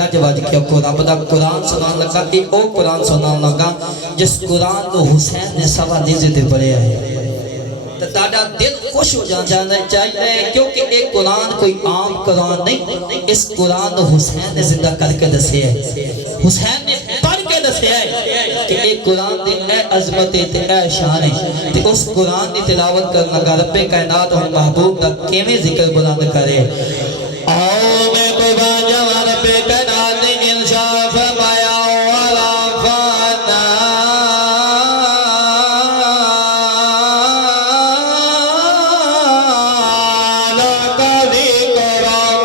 गज वज के को रब दा कुरान सुनान लगा कि ओ कुरान सुनान लगा जिस कुरान को हुसैन ने सवा नेज़े ते पढ़िया है तो ताड़ा दिल खुश हो जाना चाहिए क्योंकि एक कुरान कोई आम कुरान नहीं इस कुरान को हुसैन ने जिंदा करके दसे है हुसैन ने पढ़ के दसे है कि एक कुरान दी ए अजमत ते ए शान है ते उस कुरान दी तिलावत करना का रब्बे कायनात और महबूब दा केवे जिक्र बुलंद करे आओ मैं कुर्बान जावा रब्बे कायनात ने इंसाफ फरमाया वाला फाना ला कदी कुरान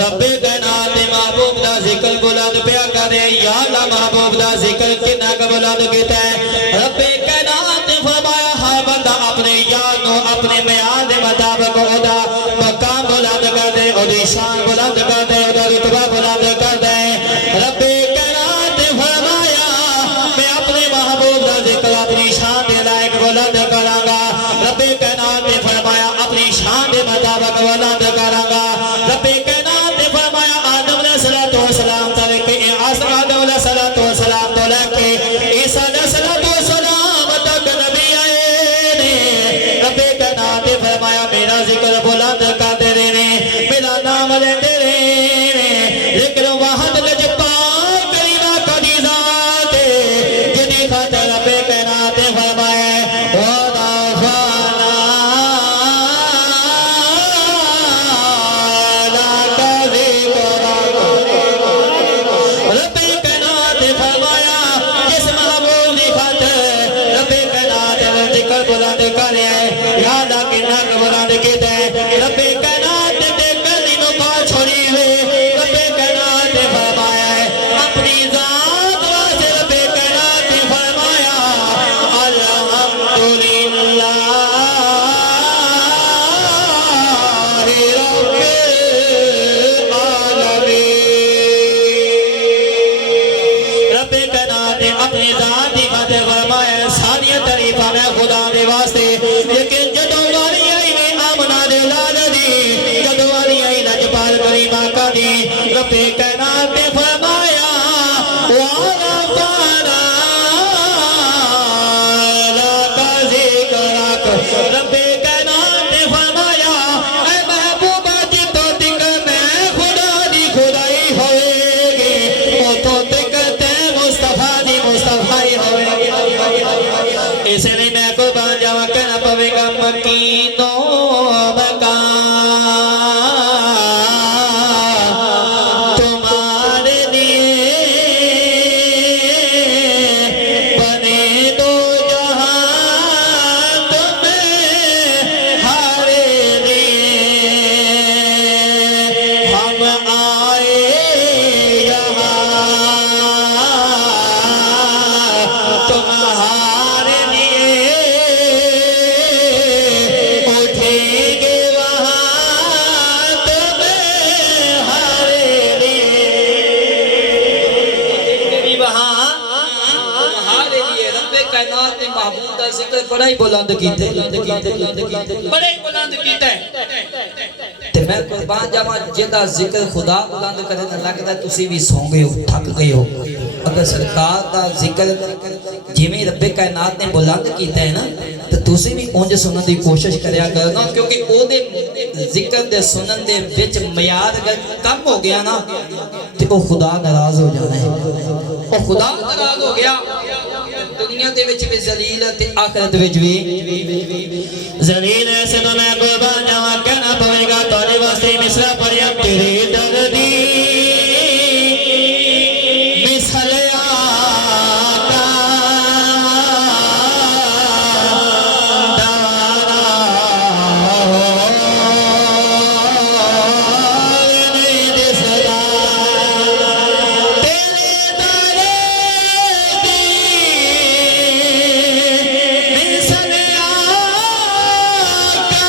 रब्बे कायनात ने महबूब दा जिक्र बुलंद पिया करे या अल्लाह महबूब दा जिक्र कितना का बुलंद कीता है रब्बे कायनात ने फरमाया हर बंदा अपने यार नो अपने म्यार दे मुताबिक ओदा मकाम बुलंद कर दे ओदी शान बुलंद कर दे ओदा रुतबा बुलंद कर दे रब्बे कायनात ने फरमाया मैं अपने महबूब दा जिक्र अपनी शान दे लायक बुलंद करांगा रब्बे कायनात ने फरमाया अपनी शान दे मुताबिक बुलंद करांगा रब्बे कायनात ने फरमाया आदम अलैहिस्सलातु वस्सलाम तक आदम अलैहिस्सलातु वस्सलाम तो लेके ईसा अलैहिस्सलातु वस्सलाम तक नबी आए ने रब्बे कायनात ने फरमाया मेरा जिक्र बुलंद करते रहने मेरा नाम लेते रहने जिक्र वहद गज पाक करीमा कदी जात जिदी खातिर रब्बे कायनात ने फरमाया वादा फाना ला कदी कुरान रब्बे कायनात ने फरमाया जिस महबूब दी खातिर रब्बे कायनात ने जिक्र बुलंद करे या अल्लाह कितना बुलंद कीता है रब्बे कायनात ने कलीम को छोड़ी हुए रब्बे कायनात ने फरमाया अपनी जात वास्ते रब्बे कायनात ने फरमाया अल्हम्दुलिल्लाह रब्बिल आलमीन रब्बे कायनात ने अपनी जात दी खातिर फरमाया सारी तारीफां मैं खुदा दे वास्ते लेकिन जदों वाली आई ने आमना दे लाल दी जदों वाली आई लजपाल करीमा का दी रब्बे कायनात ने फरमाया वाला फाना ला कजी करक रब्बे कायनात ने फरमाया ऐ महबूबा जी तो तिक मैं खुदा दी खुदाई होएगी ओ तो तिक ते मुस्तफा दी मुस्तफाई होएगी इसलिए मैं कुर्बान जावा कहना पवेगा मकीनो मकान तुम्हारे लिए बने दो जहां तुम्हारे लिए हम आए यहाँ तुम्हारे लिए उठेंगे वहाँ तुम्हारे लिए उठेंगे वहाँ तुम्हारे लिए रब्बे कायनात ने महबूब दा जिक्र बड़ा ही बुलंद कीते बड़े ही बुलंद कीते ते मैं कुर्बान जावा जेदा जिक्र खुदा बुलंद करे ना लगदा तुसी भी सौ गए हो थक गए हो अगर सरकार दा जिक्र जिवें रब्बे कायनात ने बुलंद कीता है ना तो तुसी भी उंज सुनने की कोशिश करया करना क्योंकि ओदे जिक्र दे सुनन दे विच मयार अगर कम हो गया ना तो वो खुदा नाराज हो जाना है वो खुदा नाराज हो गया दुनिया दे विच भी जलील ते आखिरत विच भी जलील है से तो मैं कुर्बान जावा कहना पवेगा तोरे वास्ते मिसरा पढ़िया तेरे दर्दी मिसल आका दवाना नहीं दिसदा तेरे दर्दी मिसल आका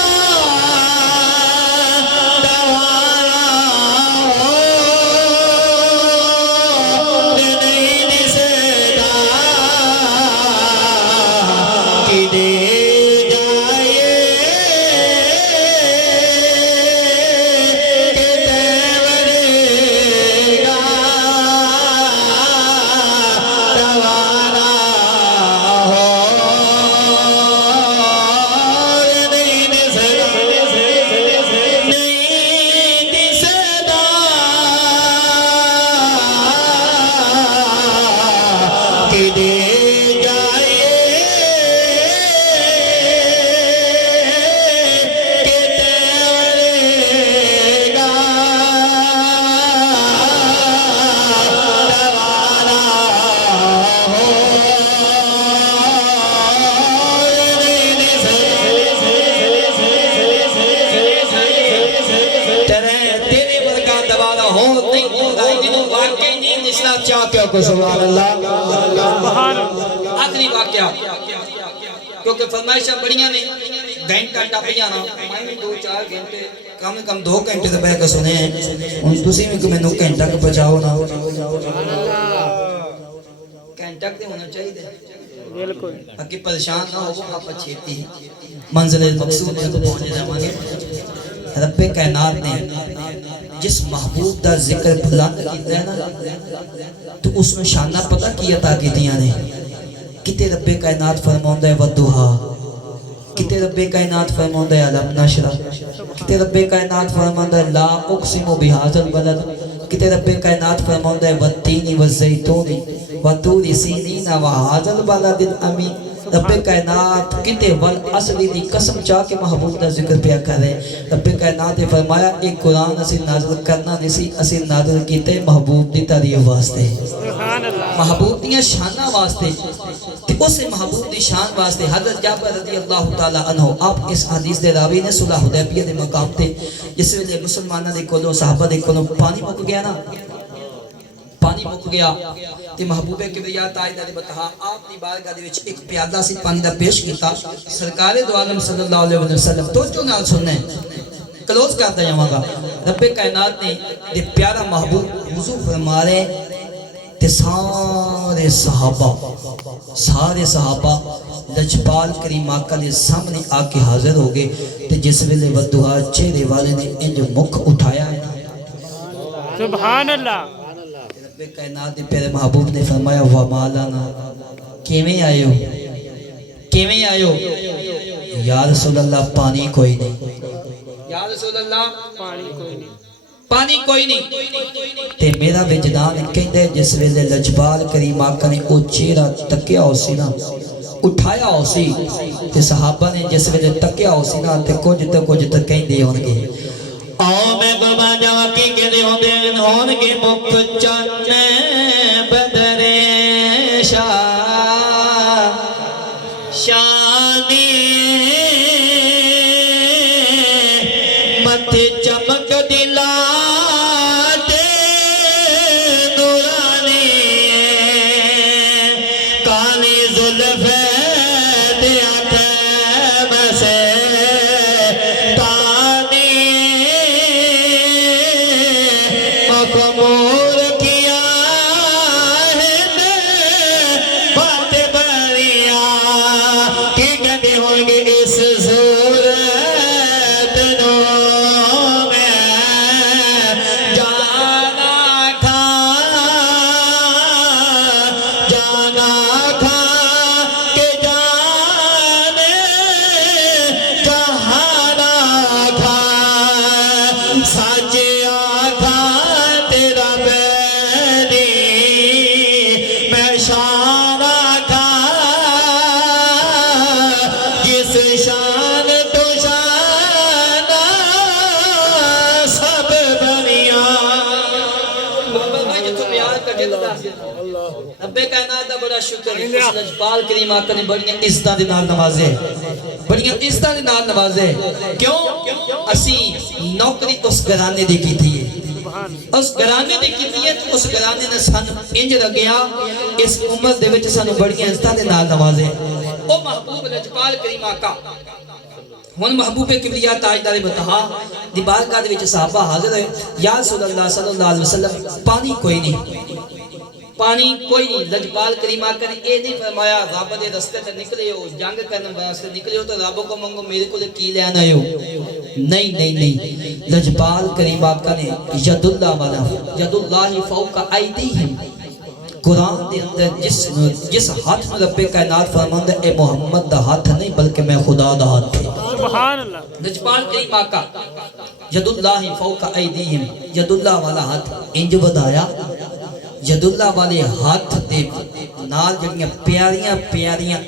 और नहीं होगा जिन्हों वाकई नहीं निस्ला चाह क्यों को सुभान अल्लाह आखिरी वाकया क्योंकि फरमाइशां बड़ियां ने घंटा टप जाना मैं भी 2-4 घंटे कम से कम 2 घंटे तो बैठ के सुने हुन तुसी भी मैनू घंटा के बचाओ ना घंटा ते होना चाहिए बिल्कुल ताकि परेशान ना हो आप छेती मंजिल मकसूद तक पहुंच जावांगे रब्बे कायनात ने जिस महबूब दा जिक्र बुलंद कीता है ना तो उसनु शाना पता की अता कीतियां ने किते रब्बे कायनात फरमांदा है वदुहा किते रब्बे कायनात फरमांदा है अलम नशरा किते रब्बे कायनात फरमांदा है ला उक़सिमु बिहाज़ल बलद किते रब्बे कायनात फरमांदा है वत्तीनी वज़ैतूनी वतूरी सीनीना वहाज़ल बलदिल अमीन रब्बे कायनात किते वल असली दी कसम चाह के महबूब दा जिक्र पिया करे रब्बे कायनात ने फरमाया एक कुरान असी नाज़िल करना नहीं असी नाज़िल कीते महबूब दी तारीफ वास्ते सुभान अल्लाह महबूब दी शाना वास्ते ते उस महबूब दी शान वास्ते हज़रत जाबिर रज़ियल्लाहु ताला अन्हु आप इस हदीस दे रावी ने सुलह हुदैबिया दे मकाम ते जिस वेले मुसलमानां दे कोलों सहाबा दे कोलों पानी मुक गया ना पानी मुक गया ते महबूबे किबरिया ताजदार बतहा आपनी बारगाह दे विच एक प्याला सी पानी दा पेश कीता सरकारे दो आलम सल्लल्लाहु अलैहि वसल्लम तवज्जो नाल सुनना क्लोज करता जावांगा रब्बे कायनात ने दे प्यारा महबूब वुजू फरमा रहे ते सारे सहाबा लजपाल करीम आका दे सामने आके हाजिर हो गए ते जिस वेले वदुहा चेहरे वाले ने इंज मुख उठाया है सुभान अल्लाह कायनात दे प्यारे महबूब ने फरमाया वा मालाना किवें आयो या रसूल अल्लाह पानी कोई नहीं या रसूल अल्लाह पानी कोई नहीं ते मेरा विजदान कहंदे जिस वेले लजपाल करीम आका ने ओ चेहरा तकिया हो सी ना उठाया हो सी ते सहाबा ने जिस वेले तकिया हो सी ना ते कुछ कहंदे होणगे आओ मैं बाबा जावा की कहते होंगे मुख चन्ने बदरे शानी मत चमक दिला दे नूरानी काली जुल्फ़े दे बसे कबूल किया है बात बरिया कि कहते होंगे इस सूरत नो में जाना खा के जाने जहाना खा साचे आखा तेरा बैरी मैं शाना खा जिस शान तो शाना सब बनिया रब्बे कायनात दा बड़ा शुक्र है उस लजपाल करीम आका ने बड़ियां इज्जतां दे नाल नवाजे क्यों असी नौकरी उस घराने दी कीती है उस घराने दी कीती है उस घराने ने सानू इंज रखिया इस उम्र दे विच सानू बड़ियां इज्जतां दे नाल नवाजे ओ महबूब लजपाल करीम आका हुन महबूबे किबरिया ताजदार बतहा दी बारगाह दे विच सहाबा हाजिर है या रसूल अल्लाह सल्लल्लाहु अलैहि वसल्लम पानी कोई नहीं लजपाल करीम आका ने ये नहीं फरमाया रब दे रस्ते ते निकले हो जंग करने वास्ते निकले हो तो रब को मंगो मेरे को की लेना आए हो नहीं लजपाल करीम आका ने यदुल्लाहि फौका ऐदीहिम कुरान दे अंदर जिस हाथ में रब्बे कायनात फरमांदा ए मोहम्मद दा हाथ नहीं बल्कि मैं खुदा दा हाथ है सुभान अल्लाह लजपाल करीम आका यदुल्लाहि फौका ऐदीहिम यदुल्लाह वाला हाथ इंज वधाया यदुल्ला वाले हाथ दे नाल जड़ियां प्यारियां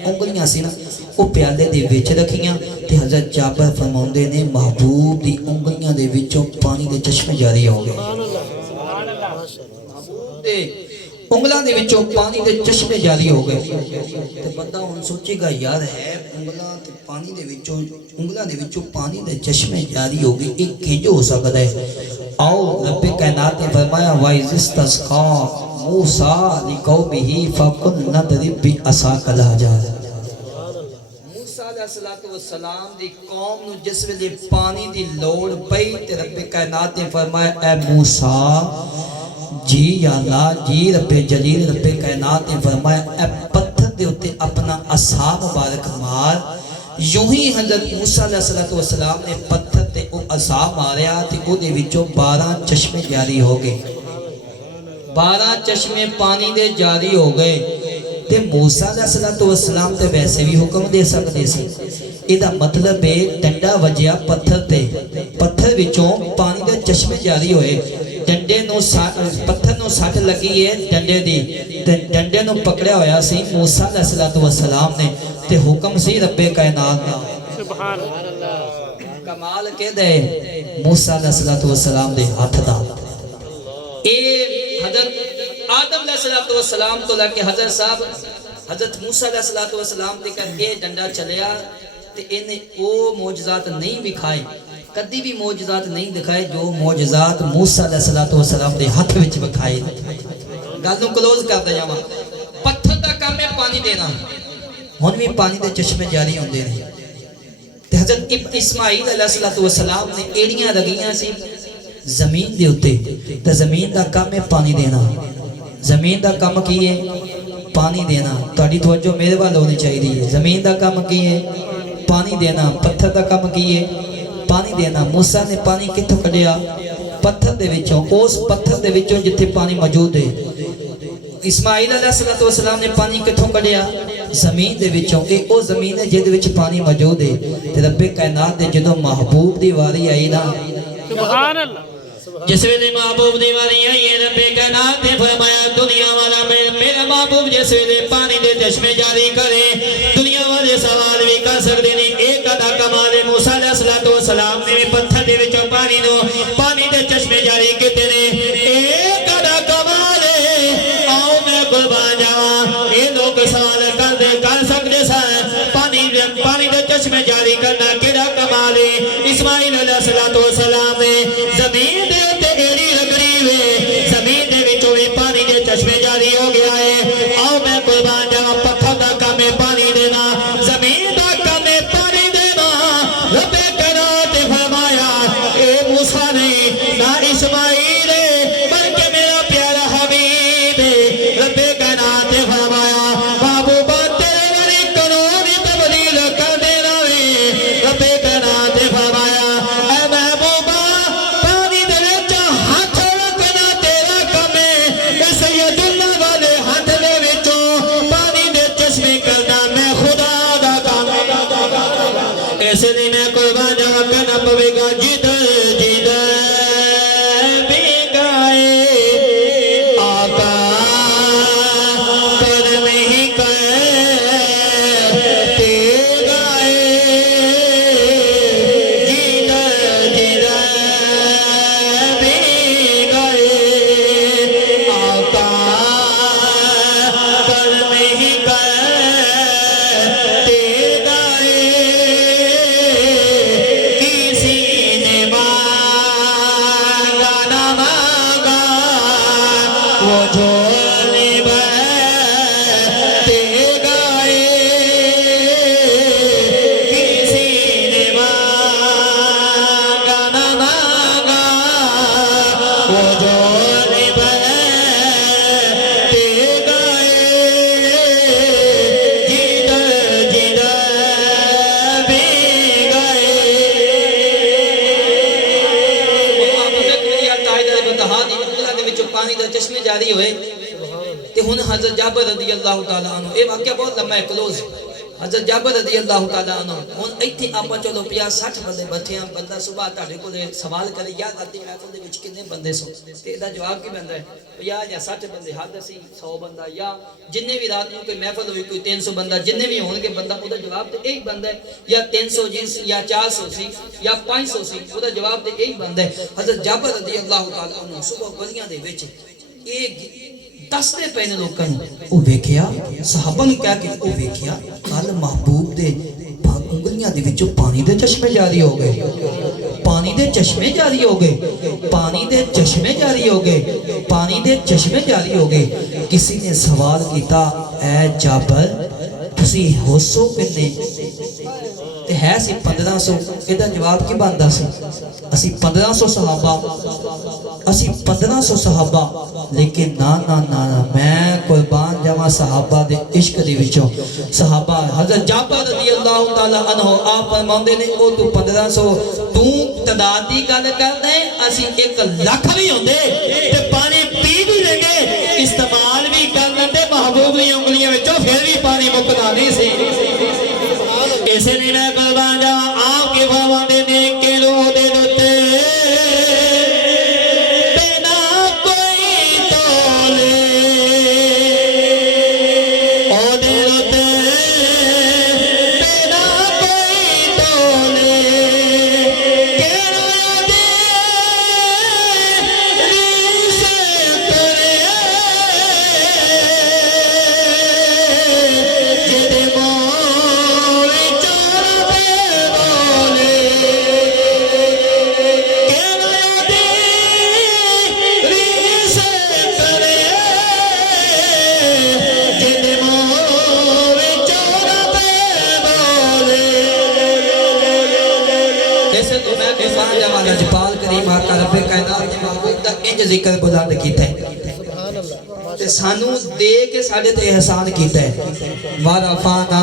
उंगलियां सी ना वो प्याले दे विच रखियां ते हज़रत जाबिर फरमाउंदे ने महबूब दी उंगलियां दे विचों पानी दे चश्मे जारी हो गए सुभान अल्लाह ते ਉਂਗਲਾਂ ਦੇ ਵਿੱਚੋਂ ਪਾਣੀ ਦੇ ਚਸ਼ਮੇ ਜਾਰੀ ਹੋ ਗਏ। ਤੇ ਬੰਦਾ ਹੁਣ ਸੋਚੇਗਾ ਯਾਰ ਹੈ ਉਂਗਲਾਂ ਤੇ ਪਾਣੀ ਦੇ ਵਿੱਚੋਂ ਉਂਗਲਾਂ ਦੇ ਵਿੱਚੋਂ ਪਾਣੀ ਦੇ ਚਸ਼ਮੇ ਜਾਰੀ ਹੋ ਗਏ, ਇਹ ਕਿੰਜ ਹੋ ਸਕਦਾ ਹੈ? आओ रब्बे कायनात ने फरमाया वाइज़िस्तस्का मूसा लिकौमिही फकुल नदरिब बि असाकल हजार। मूसा अलैहिस्सलातु वस्सलाम दी कौम नु जिस वेले पानी दी लोड़ पई ते रब्बे कायनात ने फरमाया ए मूसा जी या अल्लाह जी रब्बे जलील रब्बे कायनात ने फरमाया ए पत्थर दे उत्ते अपना असा मुबारक मार। यूं ही हज़रत मूसा अलैहिस्सलातु वस्सलाम ने पत्थर ते ओ असा मारिया ते ओदे विचों 12 चश्मे जारी हो गए। 12 चश्मे पानी दे जारी हो गए ते मूसा अलैहिस्सलातु वस्सलाम ते वैसे भी हुक्म दे सकदे सी। इहदा मतलब है डंडा वजिया पत्थर ते, पत्थर विचों पानी दे चश्मे जारी होए। डंडे नु पत्थर नु सट लगी है डंडे दी ते डंडे नु पकड़िया होया सी मूसा अलैहिस्सलातु वस्सलाम ने ते हुक्म सी रब्बे कायनात दा। सुभान अल्लाह कमाल के दे मूसा अलैहिस्सलातु वस्सलाम दे हाथ दा। ए हज़रत आदम अलैहिस्सलातु वस्सलाम तो लेके हज़रत साहब हज़रत मूसा अलैहिस्सलातु वस्सलाम दे करके डंडा चलिया ते इन्हें वो मौजज़ात नहीं दिखाए, कदी भी मौजज़ात नहीं दिखाए जो मौजज़ात मूसा अलैहिस्सलातु वस्सलाम दे हाथ विच विखाए। गल नूं क्लोज करदा जावां। पत्थर दा काम है पानी देना, हुण भी पानी दे चश्मे जारी होंदे ने। ते हज़रत इस्माइल अलैहिस्सलातु वस्सलाम ने एड़ियां रगियां सी जमीन दे उत्ते ते जमीन दा काम है पानी देना। जमीन दा काम की है? पानी देना। तुहाडी तवज्जो मेरे वाल होनी चाहिए। जमीन दा काम की है? पानी देना। पत्थर दा काम की है? पानी देना। मूसा ने पानी कित्थों कढिया? पत्थर दे विचों। उस पत्थर दे विचों जिथे पानी मौजूद है। इस्माइल अलैहिस्सलातु वस्सलाम ने पानी कित्थों कढिया? जमीन दे विचों। ए ओ जमीन है जिहदे विच पानी मौजूद है। ते रब्बे कायनात दे जदों महबूब दी वारी आई ना, सुभान अल्लाह, जिस वेले महबूब दी वारी आई है रब्बे कायनात ने फरमाया दुनिया वाला मेरा महबूब जिस वेले पानी दे चश्मे जारी करे दुनिया वाले सवाल भी कर सकते नहीं। एक अदा कमाल मूसा अलैहिस्सलातु वस्सलाम ने भी पत्थर दे विचों पानी दे चश्मे जारी कीते ने। एक अदा कमाल आओ मैं कुर्बान जावां। ये लोग सवाल कर सकते सन पानी दे चश्मे जारी करना केड़ा कमाल है। इस्माइल अलैहिस्सलातु वस्सलाम ने जमीन दे उत्ते एड़ी रगड़ी वे जमीन दे विचों भी पानी दे चश्मे जारी हो गया है। आओ मैं कुर्बान जावां। पत्थर दा काम है पानी देना, जमीन दा काम है पानी देना। रब्बे कायनात ने फरमाया ए मूसा ने ना इस्माइल बल्कि मेरा प्यारा हबीब रब्बे कायनात ने फरमाया महबूबा तेरे वाली कानून तब्दील कर देना वे। रब्बे कायनात ने फरमाया ए महबूबा पानी दे विच हाथ रखना तेरा काम है। सैयदुल्लाह वाले हाथ दे विचों पानी दे चश्मे करना मैं खुदा दा काम है। इसलिए मैं कुर्बान जावां करना पवेगा जिधर जिधर भी गाए आका कर नहीं करते गाए। जिधर जिधर भी गाए आका कर नहीं करते गाए। किसी ने मांगा न मांगा वो झोले भरते गाए। किसी ने मांगा न मांगा वो झोले भरते गाए। जिधर जिधर भी गए। पानी दे चश्मे जारी होए ते हुन हज़रत जाबिर रज़ी अल्लाह तआला अन्हु ए वाकया बहुत लंबा है क्लोज। हज़रत जाबिर रज़ी अल्लाह तआला अन्हु हुन इत्थे आपा चलो 50-60 बंदे बैठे हैं। बंदा सुबह तुहाडे कोल सवाल करे यार अद्धी महफिल दे विच कितने बंदे सो ते इहदा जवाब की बनदा है 50 या 60 बंदे हद सी 100 बंदा या जिन्ने भी रात नूं कोई महफिल होई कोई 300 बंदा जिन्ने भी होणगे बंदा ओदा जवाब ते यही बनदा है। या 300 जी या 400 सी या 500 सी ओदा जवाब ते यही बनदा है। हज़रत जाबिर रज़ी अल्लाह तआला अन्हु सुबह गलियां दे विच ਇਹ ਦੱਸਦੇ ਪਏ ਨੇ ਲੋਕਾਂ ਨੂੰ ਉਹ ਵੇਖਿਆ ਸਹਾਬਾ ਨੂੰ ਕਹਿ ਕੇ ਉਹ ਵੇਖਿਆ ਕੱਲ ਮਹਿਬੂਬ ਦੇ ਉਂਗਲੀਆਂ ਦੇ ਵਿੱਚੋਂ ਪਾਣੀ ਦੇ ਚਸ਼ਮੇ ਜਾਰੀ ਹੋ ਗਏ ਪਾਣੀ ਦੇ ਚਸ਼ਮੇ ਜਾਰੀ ਹੋ ਗਏ ਪਾਣੀ ਦੇ ਚਸ਼ਮੇ ਜਾਰੀ ਹੋ ਗਏ ਪਾਣੀ ਦੇ ਚਸ਼ਮੇ ਜਾਰੀ ਹੋ ਗਏ ਕਿਸੇ ਨੇ ਸਵਾਲ ਕੀਤਾ ਐ ਜਾਬਰ ਤੁਸੀਂ ਹੋਸੋ ਕਿੰਨੇ ਤੇ ਹੈ ਸੀ 1500 ਇਹਦਾ ਜਵਾਬ ਕੀ ਬਣਦਾ ਸੀ ਅਸੀਂ 1500 ਸਹਾਬਾ ਅਸੀਂ 1500 ਸਹਾਬਾ लेकिन ना ना ना ना मैं कुर्बान जावा सहाबा दे इश्क दे विचों सहाबा हज़रत जाबर रज़ी अल्लाह ताला अन्हु आप फरमांदे ने ओ तू 1500 तू तदाद दी गल करदे असी 1 लाख भी होंदे ते पानी पी भी लेंगे इस्तेमाल भी कर लेंदे महबूब दी उंगलियां विचों फिर भी पानी मुकदा नहीं सी इसे ने मैं कुर्बान जावा आप के फरमांदे ने के लो दे उत्ते लजपाल करीम आका रब्बे कायनात दे महबूब दा इंज जिक्र बुलंद कीता है ते सानू दे के साडे ते एहसान कीता है वारफाना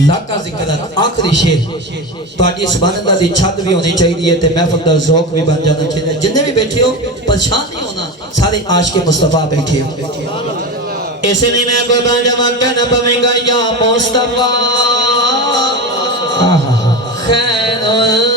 लाका जिक्र आखिरी शेर बाकी सुभान दी छत भी होनी चाहिए ते महफिल दा ज़ौक भी बन जाना चाहिए जिन्ने भी बैठे हो परेशान नहीं होना सारे आशिक मुस्तफा बैठे हो इसलिए मैं कुर्बान जावा कहना पवेगा या मुस्तफा खैरुल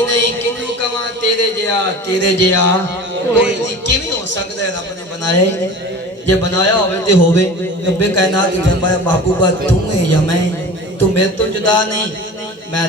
ਕੋਈ ਨਹੀਂ ਕਿੰਨੂੰ ਕਵਾਂ ਤੇਰੇ ਜਿਹਾ ਕੋਈ ਨਹੀਂ ਕਿਵੇਂ ਹੋ ਸਕਦਾ ਹੈ ਰੱਬ ਨੇ ਬਣਾਇਆ ਹੀ ਨਹੀਂ ਜੇ ਬਣਾਇਆ ਹੋਵੇ ਤੇ ਹੋਵੇ ਰੱਬੇ ਕਾਇਨਾਤ ਦੀ ਫਰਮਾਇਆ महबूबा तू है या मैं तू मेरे तो जुदा नहीं मैं